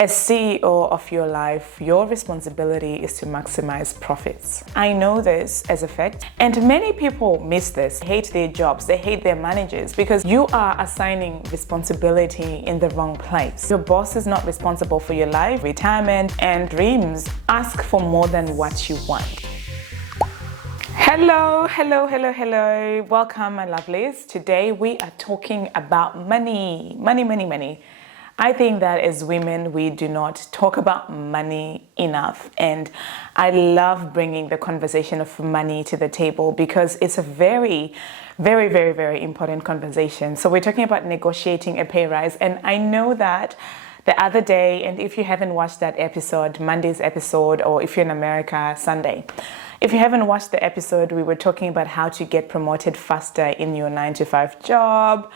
As CEO of your life, your responsibility is to maximize profits. I know this as a fact, and many people miss this. They hate their jobs, they hate their managers because you are assigning responsibility in the wrong place. Your boss is not responsible for your life, retirement, and dreams. Ask for more than what you want. Hello. Welcome, my lovelies. Today we are talking about money. Money. I think that as women, we do not talk about money enough. And I love bringing the conversation of money to the table because it's a very important conversation. So we're talking about negotiating a pay rise. And I know that the other day, and if you haven't watched that episode, Monday's episode, or if you're in America, Sunday, if you haven't watched the episode, we were talking about how to get promoted faster in your 9-to-5 job.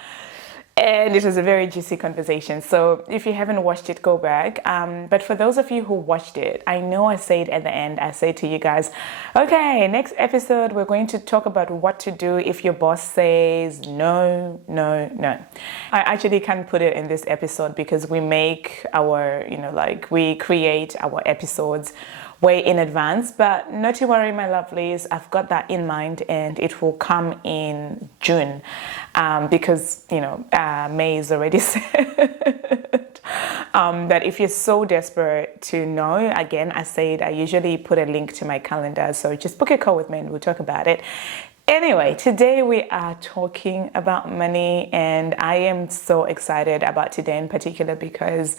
And it was a very juicy conversation. So if you haven't watched it, go back. But for those of you who watched it, I know I said at the end, I say to you guys, okay, next episode, we're going to talk about what to do if your boss says no. I actually can't put it in this episode because we make our, we create our episodes way in advance, but not to worry, my lovelies, I've got that in mind and it will come in June because, May is already set. That if you're so desperate to know, again, I said I usually put a link to my calendar, so just book a call with me and we'll talk about it. Anyway, today we are talking about money and I am so excited about today in particular because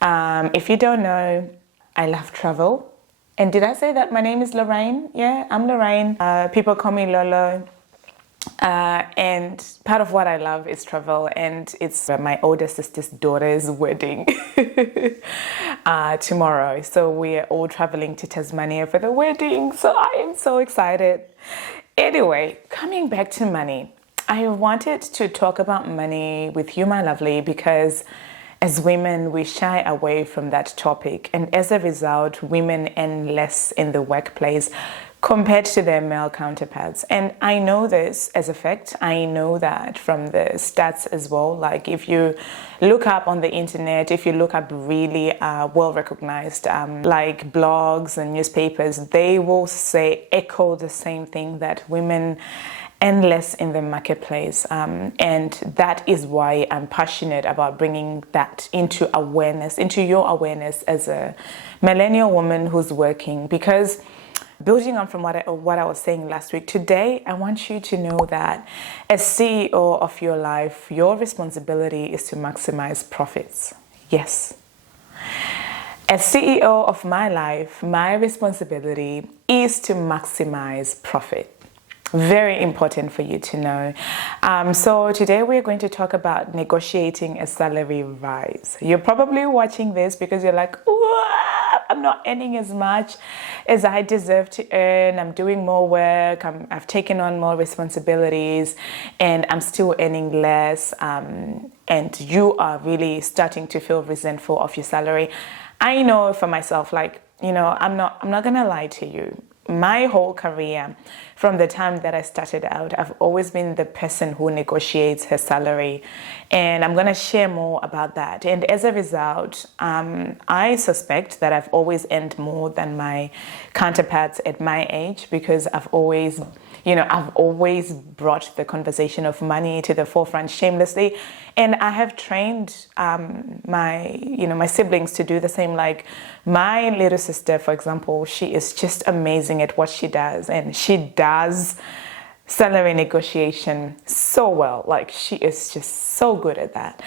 if you don't know, I love travel. And did I say that my name is Lorraine? Yeah, I'm Lorraine. People call me Lolo. And part of what I love is travel. And it's my older sister's daughter's wedding tomorrow. So we are all traveling to Tasmania for the wedding. So I am so excited. Anyway, coming back to money. I wanted to talk about money with you, my lovely, because as women, we shy away from that topic. And as a result, women earn less in the workplace compared to their male counterparts. And I know this as a fact. I know that from the stats as well. Like if you look up on the internet, if you look up really well-recognized like blogs and newspapers, they will echo the same thing that women and less in the marketplace. And that is why I'm passionate about bringing that into awareness, into your awareness as a millennial woman who's working. Because building on from what I was saying last week, today I want you to know that as CEO of your life, your responsibility is to maximize profits. Yes. As CEO of my life, my responsibility is to maximize profit. Very important for you to know. So today we're going to talk about negotiating a salary rise. You're probably watching this because you're like, I'm not earning as much as I deserve to earn. I'm doing more work. I've taken on more responsibilities and I'm still earning less. And you are really starting to feel resentful of your salary. I know for myself, I'm not going to lie to you. My whole career, from the time that I started out, I've always been the person who negotiates her salary. And I'm going to share more about that. And as a result, I suspect that I've always earned more than my counterparts at my age because I've always brought the conversation of money to the forefront shamelessly. And I have trained my siblings to do the same. Like my little sister, for example, she is just amazing at what she does. And she does salary negotiation so well. Like she is just so good at that.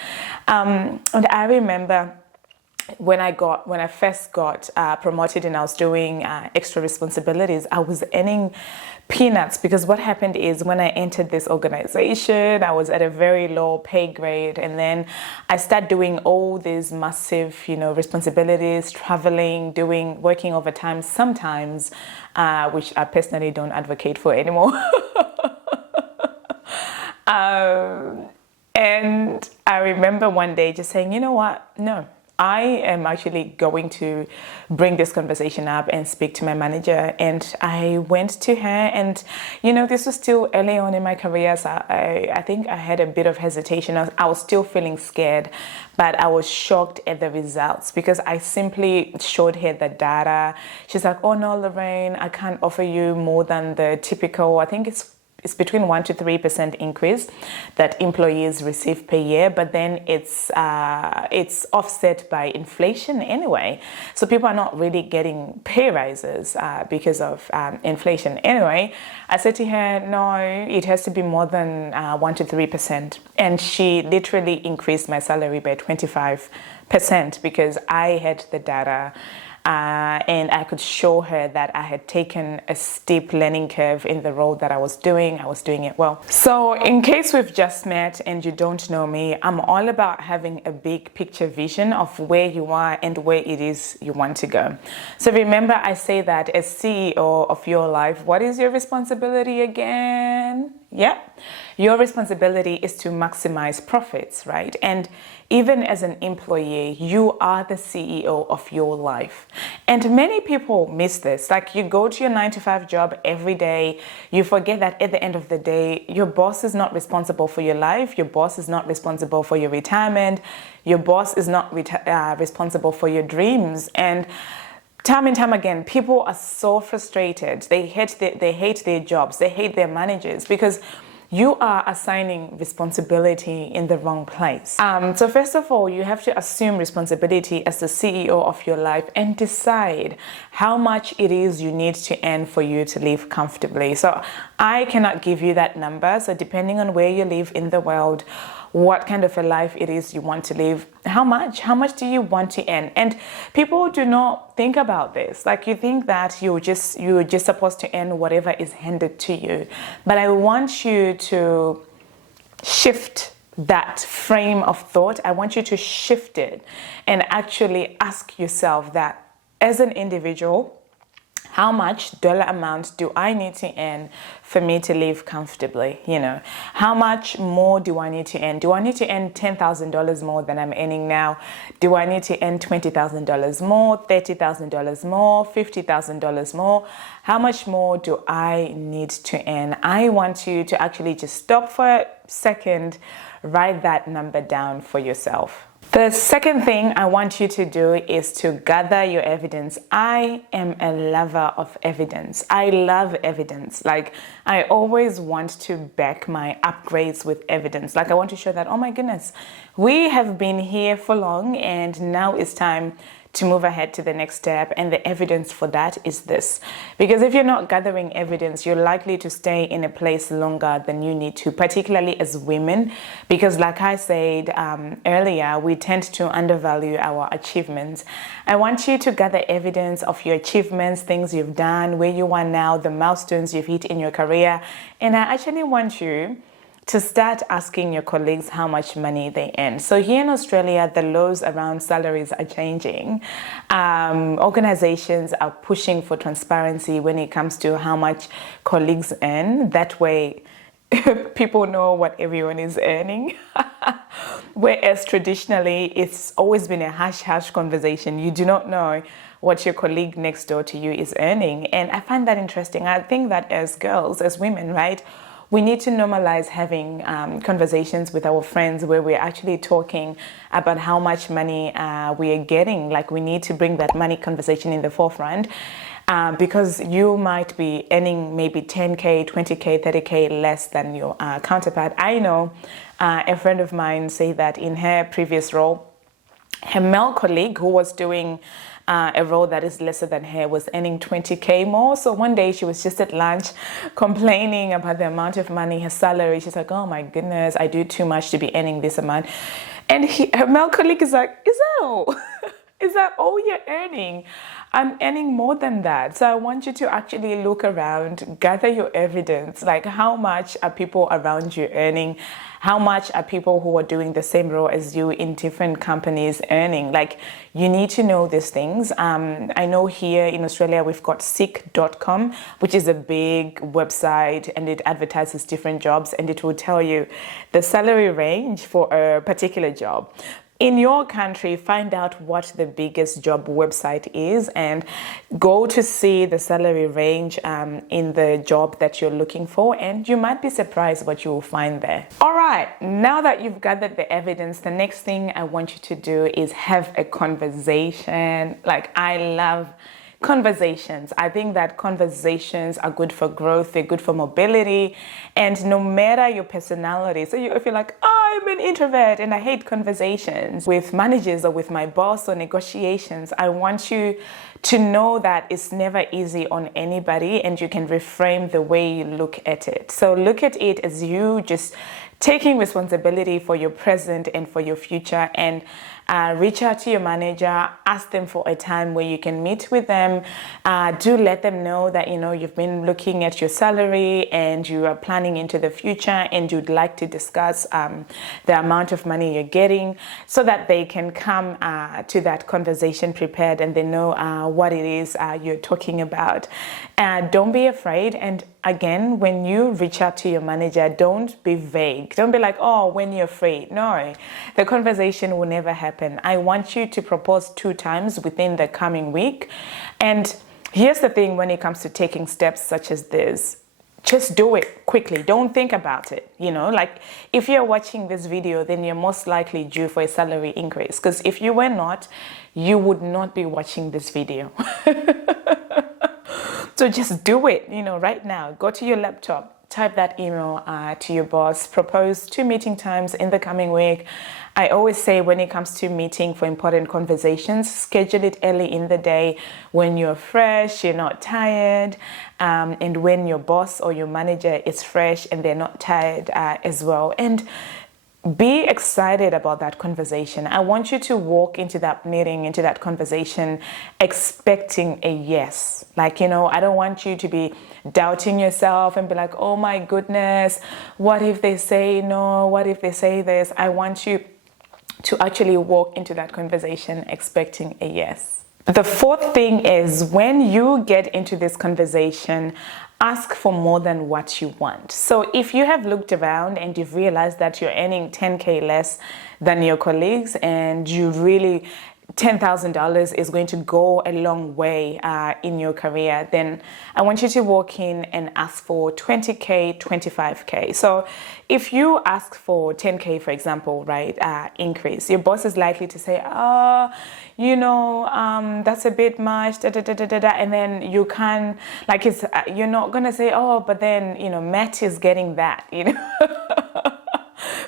And I remember when I first got promoted and I was doing extra responsibilities, I was earning peanuts because what happened is when I entered this organization, I was at a very low pay grade, and then I started doing all these massive, responsibilities, traveling, working overtime sometimes, which I personally don't advocate for anymore. And I remember one day just saying, you know what? No. I am actually going to bring this conversation up and speak to my manager. And I went to her, and this was still early on in my career, so I think I had a bit of hesitation. I was still feeling scared, but I was shocked at the results because I simply showed her the data. She's like, "Oh no, Lorraine, I can't offer you more than the typical, I think it's between 1 to 3% increase that employees receive per year, but then it's offset by inflation anyway. So people are not really getting pay rises because of inflation. Anyway, I said to her, no, it has to be more than 1 to 3%. And she literally increased my salary by 25% because I had the data. And I could show her that I had taken a steep learning curve in the role that I was doing. I was doing it well. So in case we've just met and you don't know me, I'm all about having a big picture vision of where you are and where it is you want to go. So remember, I say that as CEO of your life, what is your responsibility again? Yeah, your responsibility is to maximize profits, right? And even as an employee, you are the CEO of your life. And many people miss this. Like, you go to your 9 to 5 job every day, you forget that at the end of the day, your boss is not responsible for your life, your boss is not responsible for your retirement, your boss is not responsible for your dreams. And time and time again, people are so frustrated. They hate their jobs. They hate their managers because you are assigning responsibility in the wrong place. So first of all, you have to assume responsibility as the CEO of your life and decide how much it is you need to earn for you to live comfortably. So I cannot give you that number. So depending on where you live in the world, what kind of a life it is you want to live, how much do you want to earn? And people do not think about this. Like, you think that you're just supposed to earn whatever is handed to you. But I want you to shift that frame of thought. I want you to shift it and actually ask yourself that as an individual, how much dollar amount do I need to earn for me to live comfortably? How much more do I need to earn? Do I need to earn $10,000 more than I'm earning now? Do I need to earn $20,000 more, $30,000 more, $50,000 more? How much more do I need to earn? I want you to actually just stop for a second, write that number down for yourself. The second thing I want you to do is to gather your evidence. I am a lover of evidence. I love evidence. Like, I always want to back my upgrades with evidence. Like, I want to show that, oh my goodness, we have been here for long and now it's time to move ahead to the next step, and the evidence for that is this. Because if you're not gathering evidence, you're likely to stay in a place longer than you need to, particularly as women, because like I said earlier, we tend to undervalue our achievements. I want you to gather evidence of your achievements, things you've done, where you are now, the milestones you've hit in your career, and I actually want you to start asking your colleagues how much money they earn. So here in Australia, the laws around salaries are changing. Organizations are pushing for transparency when it comes to how much colleagues earn. That way, people know what everyone is earning. Whereas traditionally, it's always been a hush-hush conversation. You do not know what your colleague next door to you is earning. And I find that interesting. I think that as girls, as women, right, we need to normalize having conversations with our friends where we're actually talking about how much money we are getting. Like, we need to bring that money conversation in the forefront because you might be earning maybe 10K, 20K, 30K less than your counterpart. I know a friend of mine say that in her previous role, her male colleague who was doing a role that is lesser than her was earning 20K more. So one day she was just at lunch complaining about the amount of money, her salary. She's like, oh my goodness, I do too much to be earning this amount. And her male colleague is like, is that all? Is that all you're earning? I'm earning more than that. So I want you to actually look around, gather your evidence. Like, how much are people around you earning? How much are people who are doing the same role as you in different companies earning? Like, you need to know these things. I know here in Australia, we've got seek.com, which is a big website, and it advertises different jobs, and it will tell you the salary range for a particular job. in your country, find out what the biggest job website is and go to see the salary range in the job that you're looking for, and you might be surprised what you will find there. All right, now that you've gathered the evidence, the next thing I want you to do is have a conversation. Like, I love conversations. I think that conversations are good for growth, they're good for mobility, and no matter your personality. So if you're like, oh, I'm an introvert and I hate conversations with managers or with my boss or negotiations, I want you to know that it's never easy on anybody, and you can reframe the way you look at it. So look at it as you just taking responsibility for your present and for your future, and reach out to your manager, ask them for a time where you can meet with them. Do let them know that, you've been looking at your salary and you are planning into the future, and you'd like to discuss the amount of money you're getting, so that they can come to that conversation prepared and they know what it is you're talking about. Don't be afraid. And again, when you reach out to your manager, don't be vague. Don't be like, oh, when you're free. No, the conversation will never happen. I want you to propose 2 times within the coming week. And here's the thing, when it comes to taking steps such as this, just do it quickly. Don't think about it. Like, if you're watching this video, then you're most likely due for a salary increase. Because if you were not, you would not be watching this video. So just do it, right now. Go to your laptop, type that email to your boss, propose 2 meeting times in the coming week. I always say, when it comes to meeting for important conversations, schedule it early in the day when you're fresh, you're not tired, and when your boss or your manager is fresh and they're not tired as well. And be excited about that conversation. I want you to walk into that meeting, into that conversation, expecting a yes. Like, I don't want you to be doubting yourself and be like, oh my goodness, what if they say no? What if they say this? I want you to actually walk into that conversation expecting a yes. The 4th thing is, when you get into this conversation, ask for more than what you want. So if you have looked around and you've realized that you're earning 10K less than your colleagues, and you really $10,000 is going to go a long way in your career, then I want you to walk in and ask for 20K, 25K. So if you ask for 10K, for example, right, increase, your boss is likely to say, that's a bit much, and then you can, like, you're not going to say, oh, but then, Matt is getting that,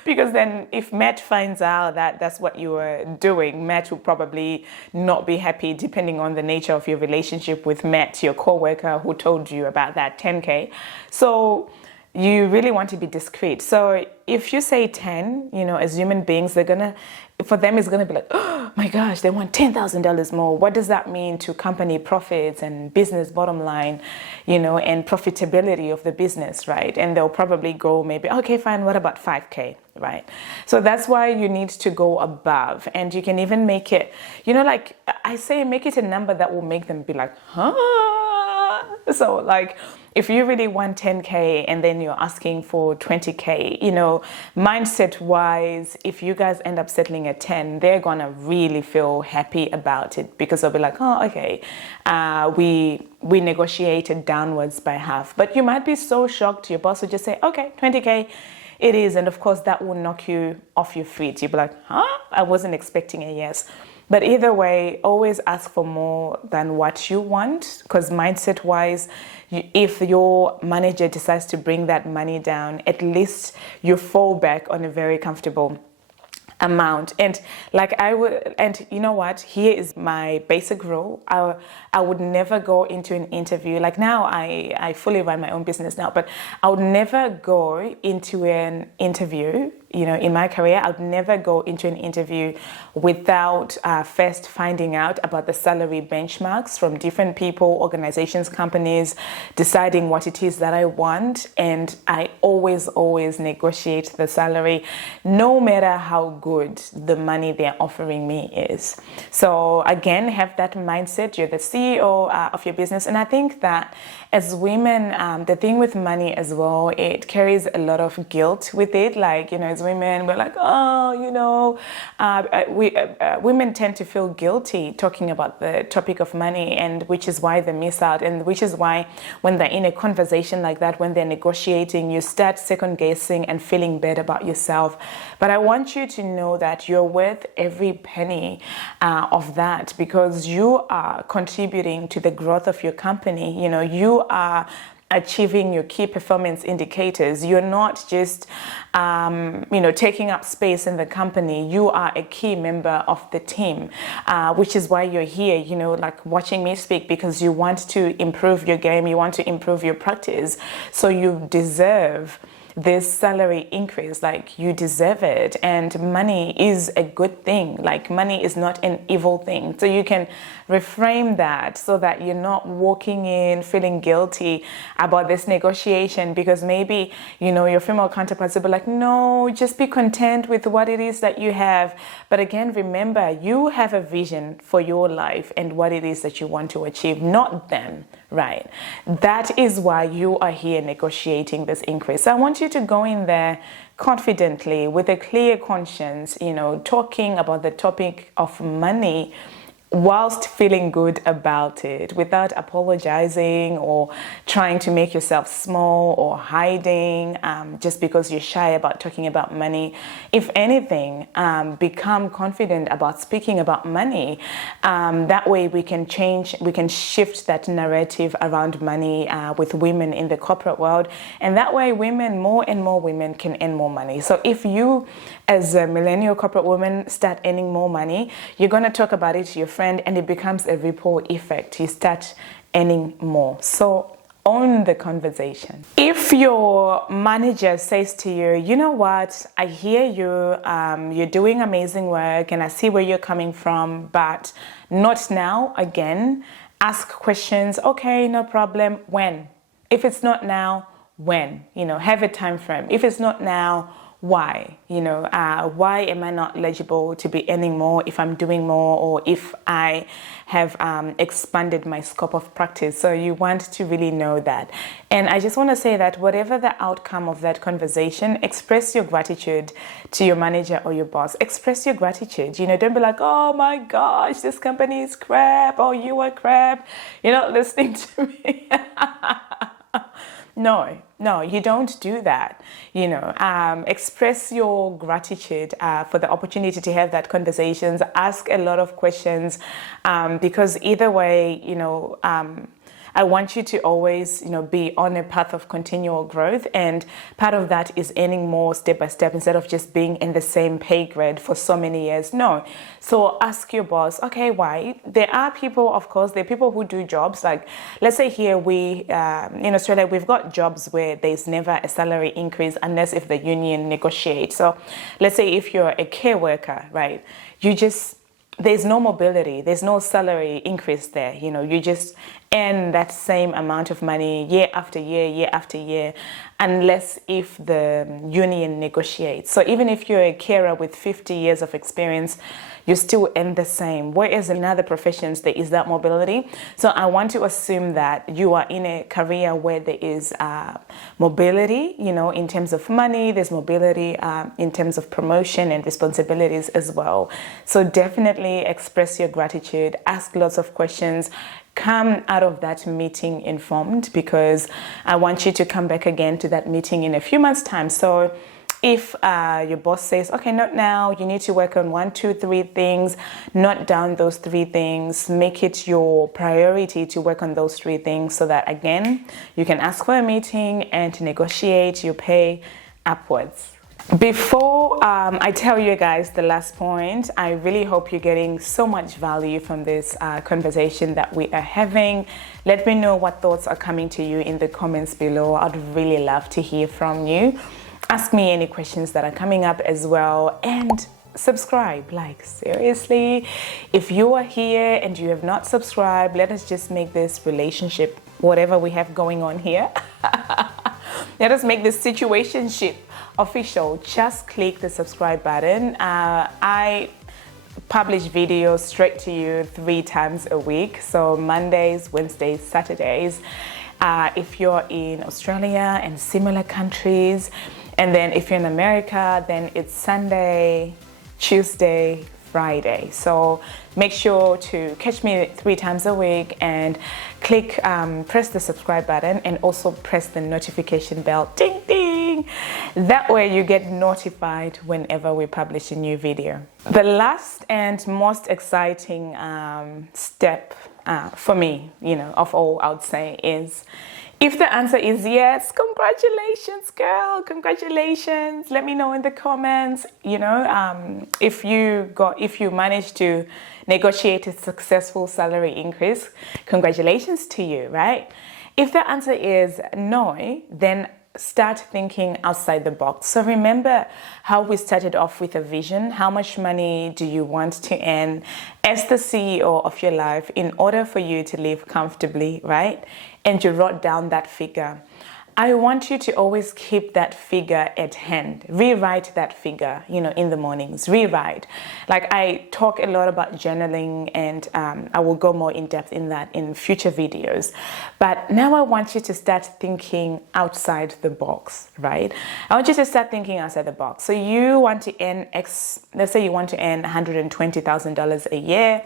Because then if Matt finds out that that's what you were doing, Matt will probably not be happy, depending on the nature of your relationship with Matt, your coworker who told you about that 10K. So you really want to be discreet. So if you say 10, as human beings, for them it's gonna be like, oh my gosh, they want $10,000 more. What does that mean to company profits and business bottom line, and profitability of the business, right? And they'll probably go maybe, okay, fine, what about 5K, right? So that's why you need to go above, and you can even make it, like I say, make it a number that will make them be like, huh? So like, if you really want 10K and then you're asking for 20K, mindset wise, if you guys end up settling at 10, they're gonna really feel happy about it, because they'll be like, oh, okay, we negotiated downwards by half. But you might be so shocked, your boss will just say, okay, 20K it is. And of course that will knock you off your feet. You'll be like, huh? I wasn't expecting a yes. But either way, always ask for more than what you want, because mindset wise, if your manager decides to bring that money down, at least you fall back on a very comfortable amount. And like you know what, here is my basic rule. I would never go into an interview, like now I fully run my own business now, but I would never go into an interview, in my career, I would never go into an interview without first finding out about the salary benchmarks from different people, organizations, companies, deciding what it is that I want. And I always negotiate the salary, no matter how good the money they're offering me is. So again, have that mindset. You're the CEO of your business. And I think that as women, the thing with money as well, it carries a lot of guilt with it. Like, as women, we're like, oh, women tend to feel guilty talking about the topic of money, and which is why they miss out, and which is why when they're in a conversation like that, when they're negotiating, you start second guessing and feeling bad about yourself. But I want you to know that you're worth every penny of that, because you are contributing to the growth of your company. You are achieving your key performance indicators. You're not just, taking up space in the company. You are a key member of the team, which is why you're here, like watching me speak, because you want to improve your game. You want to improve your practice. So you deserve this salary increase. Like, you deserve it. And money is a good thing. Like, money is not an evil thing. So you can reframe that so that you're not walking in feeling guilty about this negotiation, because maybe, your female counterparts will be like, no, just be content with what it is that you have. But again, remember, you have a vision for your life and what it is that you want to achieve, not them, right? That is why you are here negotiating this increase. So I want you to go in there confidently with a clear conscience, talking about the topic of money whilst feeling good about it, without apologizing or trying to make yourself small or hiding just because you're shy about talking about money. If anything, become confident about speaking about money. That way we can shift that narrative around money with women in the corporate world. And that way more and more women can earn more money. So if you, as a millennial corporate woman, start earning more money, you're going to talk about it to your friend, and it becomes a ripple effect. You start earning more. So own the conversation. If your manager says to you, you know what, I hear you, you're doing amazing work and I see where you're coming from, but not now, again, ask questions. Okay, no problem. When? If it's not now, when? Have a time frame. If it's not now, why? Why am I not eligible to be earning more if I'm doing more, or if I have expanded my scope of practice? So you want to really know that. And I just want to say that whatever the outcome of that conversation, express your gratitude to your manager or your boss. Express your gratitude. Don't be like, oh my gosh, this company is crap. Oh, you are crap. You're not listening to me. No, you don't do that. Express your gratitude for the opportunity to have that conversations. Ask a lot of questions, because either way, I want you to always, be on a path of continual growth. And part of that is earning more step by step, instead of just being in the same pay grade for so many years. No. So ask your boss, okay, why? There are people, of course, there are people who do jobs. Like, let's say here in Australia, we've got jobs where there's never a salary increase unless if the union negotiates. So let's say if you're a care worker, right? There's no mobility, there's no salary increase there. You just earn that same amount of money year after year, unless if the union negotiates. So even if you're a carer with 50 years of experience, you still earn the same. Whereas in other professions, there is that mobility. So I want to assume that you are in a career where there is mobility, in terms of money, there's mobility in terms of promotion and responsibilities as well. So definitely express your gratitude, ask lots of questions, come out of that meeting informed, because I want you to come back again to that meeting in a few months' time. So if your boss says, okay, not now, you need to work on 1, 2, 3 things, note down those 3 things, make it your priority to work on those 3 things, so that again, you can ask for a meeting and negotiate your pay upwards. Before I tell you guys the last point, I really hope you're getting so much value from this conversation that we are having. Let me know what thoughts are coming to you in the comments below. I'd really love to hear from you. Ask me any questions that are coming up as well, and subscribe. Like, seriously, if you are here and you have not subscribed, let us just make this relationship, whatever we have going on here, let us make this situationship official. Just click the subscribe button. I publish videos straight to you 3 times a week, so Mondays, Wednesdays, Saturdays. If you're in Australia and similar countries And then if you're in America, then it's Sunday, Tuesday, Friday. So make sure to catch me 3 times a week and press the subscribe button and also press the notification bell, ding ding. That way you get notified whenever we publish a new video. The last and most exciting step for me, of all, I would say, is if the answer is yes, congratulations, girl, congratulations. Let me know in the comments, if you managed to negotiate a successful salary increase, congratulations to you, right? If the answer is no, then start thinking outside the box. So remember how we started off with a vision. How much money do you want to earn as the CEO of your life in order for you to live comfortably, right? And you wrote down that figure. I want you to always keep that figure at hand. Rewrite that figure, in the mornings. Rewrite. Like, I talk a lot about journaling, and I will go more in depth in that in future videos. But now I want you to start thinking outside the box, right? I want you to start thinking outside the box. So you want to earn let's say you want to earn $120,000 a year.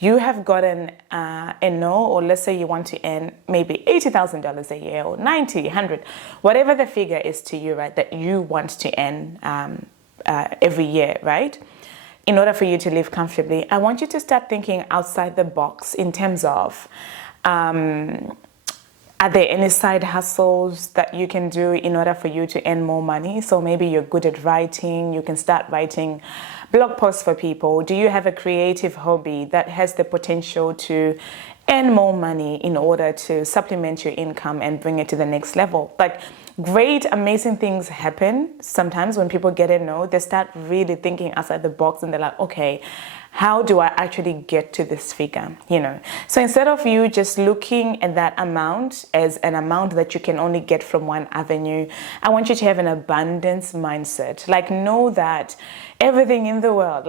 You have gotten a no, or let's say you want to earn maybe $80,000 a year, or 90, 100, whatever the figure is to you, right, that you want to earn every year, right? In order for you to live comfortably, I want you to start thinking outside the box in terms of, are there any side hustles that you can do in order for you to earn more money? So maybe you're good at writing, you can start writing blog posts for people. Do you have a creative hobby that has the potential to earn more money in order to supplement your income and bring it to the next level? Like, great, amazing things happen sometimes when people get a no. They start really thinking outside the box, and they're like, okay, how do I actually get to this figure? So instead of you just looking at that amount as an amount that you can only get from one avenue, I want you to have an abundance mindset. Like, know that everything in the world,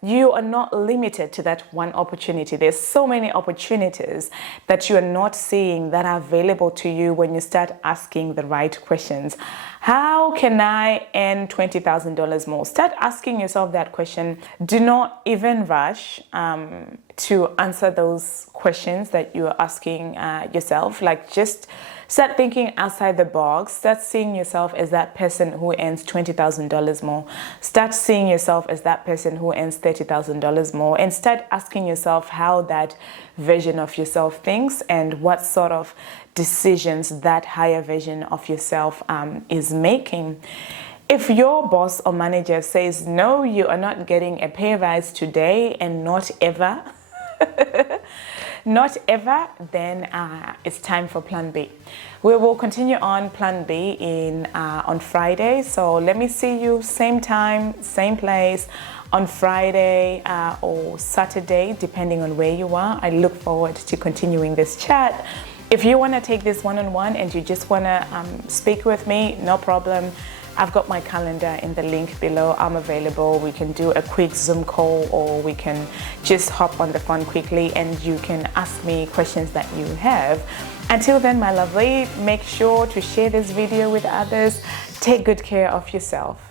you are not limited to that one opportunity. There's so many opportunities that you are not seeing that are available to you when you start asking the right questions. How can I earn $20,000 more? Start asking yourself that question. Do not even rush to answer those questions that you're asking yourself. Like, just start thinking outside the box. Start seeing yourself as that person who earns $20,000 more. Start seeing yourself as that person who earns $30,000 more, and start asking yourself how that version of yourself thinks and what sort of decisions that higher version of yourself is making. If your boss or manager says, no, you are not getting a pay rise today and not ever, then it's time for plan B. We will continue on plan B on Friday. So let me see you same time, same place on Friday or Saturday, depending on where you are. I look forward to continuing this chat. If you want to take this one-on-one and you just want to speak with me, no problem. I've got my calendar in the link below. I'm available. We can do a quick Zoom call, or we can just hop on the phone quickly and you can ask me questions that you have. Until then, my lovely, make sure to share this video with others. Take good care of yourself.